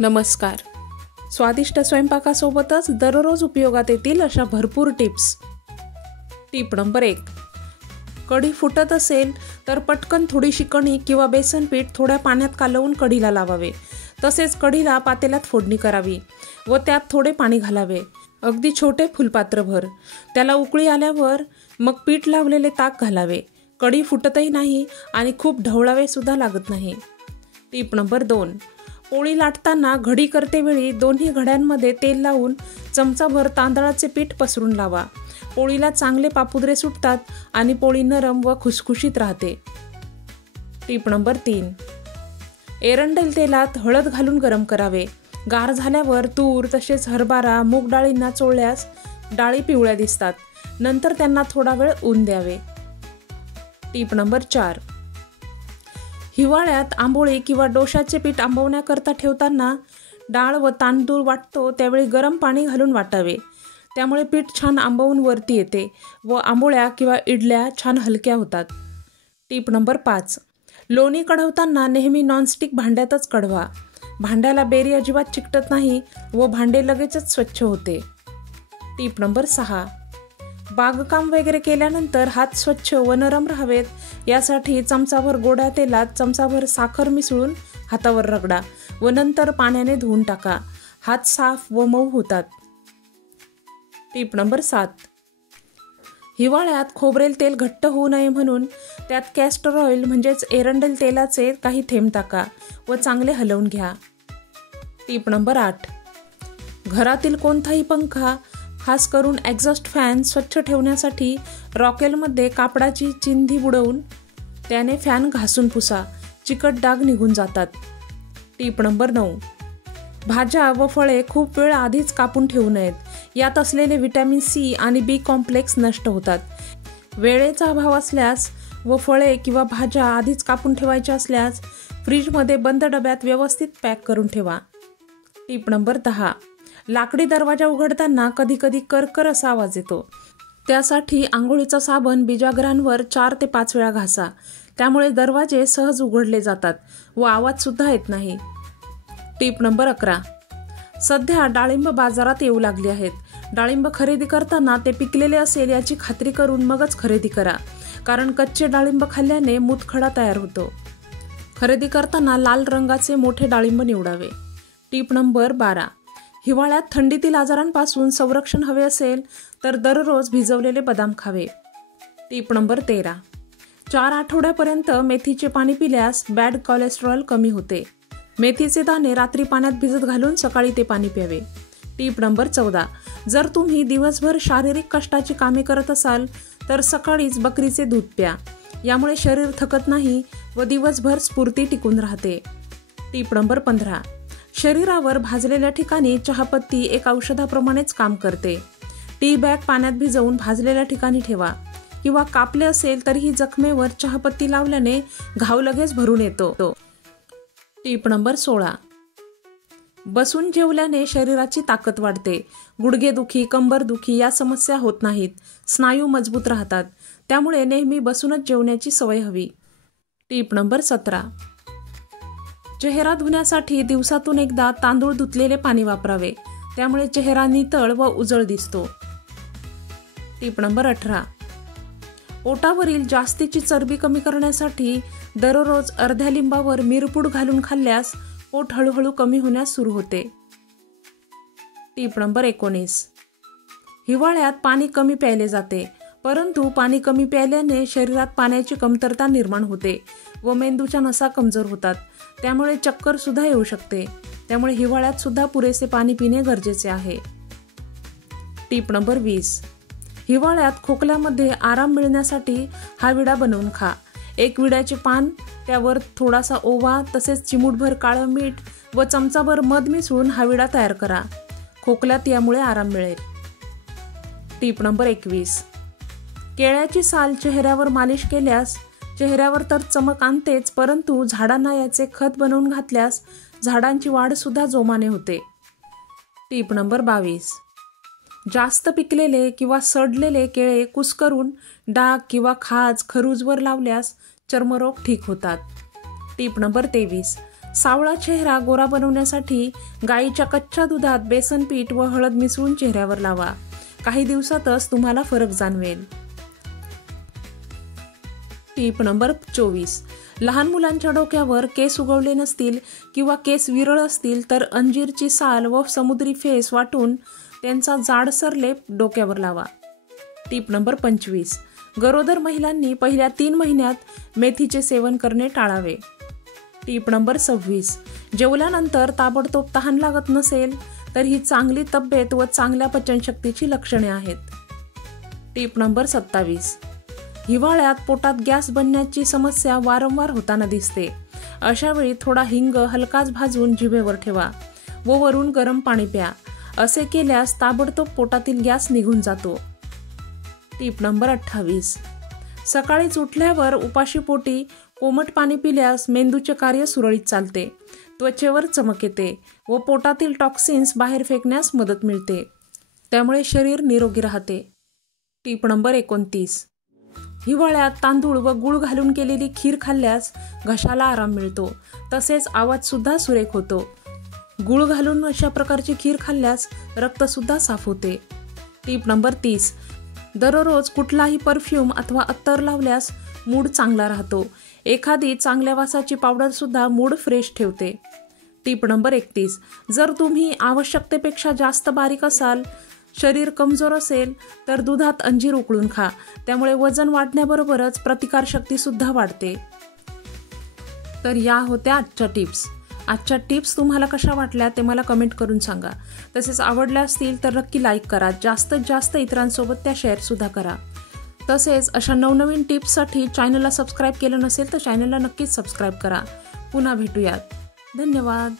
नमस्कार. स्वादिष्ट स्वयंपाकासोबतच दररोज उपयोगात येतील अशा भरपूर टिप्स. Tip number 1. कढी फुटत असेल तर पटकन थोडीशी कणी किंवा बेसन पीठ थोड्या पाण्यात कालवून कढीला लावावे. तसेच कढीला पातेल्यात फोडणी करावी व त्यात थोडे पाणी घालावे, अगदी छोटे फुलपात्रभर. त्याला उकळी आल्यावर मग पीठ लावलेले ताक घालावे. कढी फुटतही नाही आणि खूप ढवळावे सुद्धा लागत नाही. Tip number 2. पोळी लाटताना घडी करतेवेळी दोन्ही घड्यांमध्ये तेल लावून चमचाभर तांदळाचे पीठ पसरून लावा. पोळीला चांगले पापुद्रे सुटतात आणि पोळी नरम व खुसखुशीत राहते. Tip number 3. एरंडेल तेलात हळद घालून गरम करावे. गार झाल्यावर तूर तसेच हरभरा मूग डाळींना चोळल्यास डाळी पिवळ्या दिसतात. नंतर त्यांना थोडा वेळ ऊन द्यावे. Tip number 4. हिवाळ्यात आंबोळी किंवा डोशाचे पीठ आंबवण्याकरता ठेवताना डाळ व तांदूळ वाटतो त्यावेळी गरम पाणी घालून वाटावे. त्यामुळे पीठ छान आंबवून वरती येते व आंबोळ्या किंवा इडल्या छान हलक्या होतात. Tip number 5. लोणी कढवताना नेहमी नॉनस्टिक भांड्यातच कढवा. भांड्याला बेरी अजिबात चिकटत नाही व भांडे लगेचच स्वच्छ होते. Tip number 6. बागकाम वगैरे केल्यानंतर हात स्वच्छ व नरम राहावेत यासाठी चमचाभर गोड्या तेलात चमचाभर साखर मिसळून हातावर रगडा व नंतर पाण्याने धुवून टाका. हात साफ व मऊ होतात. Tip number 7. हिवाळ्यात खोबरेल तेल घट्ट होऊ नये म्हणून त्यात कॅस्टर ऑइल म्हणजेच एरंडेल तेलाचे काही थेंब टाका व चांगले हलवून घ्या. Tip number 8. घरातील कोणताही पंखा, खास करून एक्झॉस्ट फॅन स्वच्छ ठेवण्यासाठी रॉकेलमध्ये कापडाची चिंधी बुडवून त्याने फॅन घासून पुसा. चिकट डाग निघून जातात. Tip number 9. भाज्या व फळे खूप वेळ आधीच कापून ठेवू नयेत. यात असलेले व्हिटॅमिन सी आणि बी कॉम्प्लेक्स नष्ट होतात. वेळेचा अभाव असल्यास व फळे किंवा भाज्या आधीच कापून ठेवायच्या असल्यास फ्रीजमध्ये बंद डब्यात व्यवस्थित पॅक करून ठेवा. Tip number 10. लाकडी दरवाजा उघडताना कधीकधी करकर असा आवाज येतो. त्यासाठी आंघोळीचा साबण बिजागरांवर 4 ते 5 वेळा घासा. त्यामुळे दरवाजे सहज उघडले जातात व आवाज सुद्धा येत नाही. Tip number 11. सध्या डाळिंब बाजारात येऊ लागली आहेत. डाळिंब खरेदी करताना ते पिकलेले असेल याची खात्री करून मगच खरेदी करा, कारण कच्चे डाळिंब खाल्ल्याने मूतखडा तयार होतो. खरेदी करताना लाल रंगाचे मोठे डाळिंब निवडावे. Tip number 12. हिवाळ्यात थंडीतील आजारांपासून संरक्षण हवे असेल तर दररोज भिजवलेले बदाम खावे. Tip number 13. 4 आठवड्यापर्यंत मेथीचे पाणी पिल्यास बॅड कोलेस्ट्रॉल कमी होते. मेथीचे दाणे रात्री पाण्यात भिजत घालून सकाळी ते पाणी प्यावे. Tip number 14. जर तुम्ही दिवसभर शारीरिक कष्टाची कामे करत असाल तर सकाळीच बकरीचे दूध प्या. यामुळे शरीर थकत नाही व दिवसभर स्फूर्ती टिकून राहते. Tip number 15. शरीरावर भाजलेल्या ठिकाणी चहापत्ती एक औषधाप्रमाणेच काम करते. टी बॅग पाण्यात भिजवून भाजलेल्या ठिकाणी ठेवा किंवा कापले असेल तरीही जखमेवर चहापत्ती लावल्याने घाव लगेच भरून येतो. Tip number 16. बसून जेवल्याने शरीराची ताकद वाढते. गुडघेदुखी, कंबरदुखी या समस्या होत नाहीत. स्नायू मजबूत राहतात. त्यामुळे नेहमी बसूनच जेवण्याची सवय हवी. Tip number 17. चेहरा धुण्यासाठी दिवसातून एकदा तांदूळ धुतलेले पाणी वापरावे. त्यामुळे चेहरा नितळ व उजळ दिसतो. Tip number 18. पोटावरील जास्तीची चरबी कमी करण्यासाठी दररोज अर्ध्या लिंबावर मिरपूड घालून खाल्ल्यास पोट हळूहळू कमी होण्यास सुरू होते. Tip number 19. हिवाळ्यात पाणी कमी प्यायले जाते, परंतु पाणी कमी प्यायल्याने शरीरात पाण्याची कमतरता निर्माण होते व मेंदूच्या नसा कमजोर होतात. त्यामुळे चक्कर सुद्धा येऊ शकते. त्यामुळे हिवाळ्यात सुद्धा पुरेसे पाणी पिणे गरजेचे आहे. Tip number 20. हिवाळ्यात खोकल्यामध्ये आराम मिळण्यासाठी हा विडा बनवून खा. 1 विड्याचे पान, त्यावर थोडासा ओवा तसेच चिमूटभर काळं मीठ व चमचाभर मध मिसळून हा विडा तयार करा. खोकल्यात यामुळे आराम मिळेल. Tip number 21. केळ्याची साल चेहऱ्यावर मालिश केल्यास चेहऱ्यावर तर चमक आणतेच, परंतु झाडांना याचे खत बनवून घातल्यास झाडांची वाढ सुद्धा जोमाने होते. Tip number 22. जास्त पिकलेले किंवा सडलेले केळे कुस्करून डाग किंवा खाज खरूजवर लावल्यास चर्मरोग ठीक होतात. Tip number 23. सावळा चेहरा गोरा बनवण्यासाठी गाईच्या कच्च्या दुधात बेसन पीठ व हळद मिसळून चेहऱ्यावर लावा. काही दिवसातच तुम्हाला फरक जाणवेल. टीप नंबर 24. लहान मुलांच्या डोक्यावर केस उगवले नसतील किंवा केस विरळ असतील तर अंजीरची साल व समुद्री फेस वाटून त्यांचा जाडसर लेप डोक्यावर लावा. टीप नंबर 25. गरोदर महिलांनी पहिल्या 3 महिन्यात मेथीचे सेवन करणे टाळावे. टीप नंबर 26. जेवल्यानंतर ताबडतोब तहान लागत नसेल तर ही चांगली तब्येत व चांगल्या पचनशक्तीची लक्षणे आहेत. टीप नंबर 27. हिवाळ्यात पोटात गॅस बनण्याची समस्या वारंवार होताना दिसते. अशा वेळी थोडा हिंग हलकाच भाजून जिभेवर ठेवा व वरून गरम पाणी प्या. असे केल्यास ताबडतोब पोटातील गॅस निघून जातो. टीप नंबर 28. सकाळीच उठल्यावर उपाशी पोटी कोमट पाणी पिल्यास मेंदूचे कार्य सुरळीत चालते, त्वचेवर चमक येते व पोटातील टॉक्सिन्स बाहेर फेकण्यास मदत मिळते. त्यामुळे शरीर निरोगी राहते. टीप नंबर 29. हिवाळ्यात तांदूळ व गूळ घालून केलेली खीर खाल्ल्यास घशाला आराम मिळतो, तसेच आवाज सुद्धा सुरेख होतो. गूळ घालून अशा प्रकारची खीर खाल्ल्यास रक्त सुद्धा साफ होते. टीप नंबर 30. दररोज कुठलाही परफ्यूम अथवा अत्तर लावल्यास मूड चांगला राहतो. एखादी चांगल्या वासाची पावडर सुद्धा मूड फ्रेश ठेवते. टीप नंबर 31. जर तुम्ही आवश्यकतेपेक्षा जास्त बारीक असाल, शरीर कमजोर असेल तर दुधात अंजीर उकळून खा. त्यामुळे वजन वाढण्याबरोबरच प्रतिकारशक्ती सुद्धा वाढते. तर या होत्या आजच्या टिप्स. आजच्या टिप्स तुम्हाला कशा वाटल्या ते मला कमेंट करून सांगा. तसेच आवडल्या असतील तर नक्की लाईक करा. जास्तीत जास्त इतरांसोबत त्या शेअर सुद्धा करा. तसेच अशा नवनवीन टिप्ससाठी चॅनलला सबस्क्राईब केलं नसेल तर चॅनलला नक्कीच सबस्क्राईब करा. पुन्हा भेटूयात. धन्यवाद.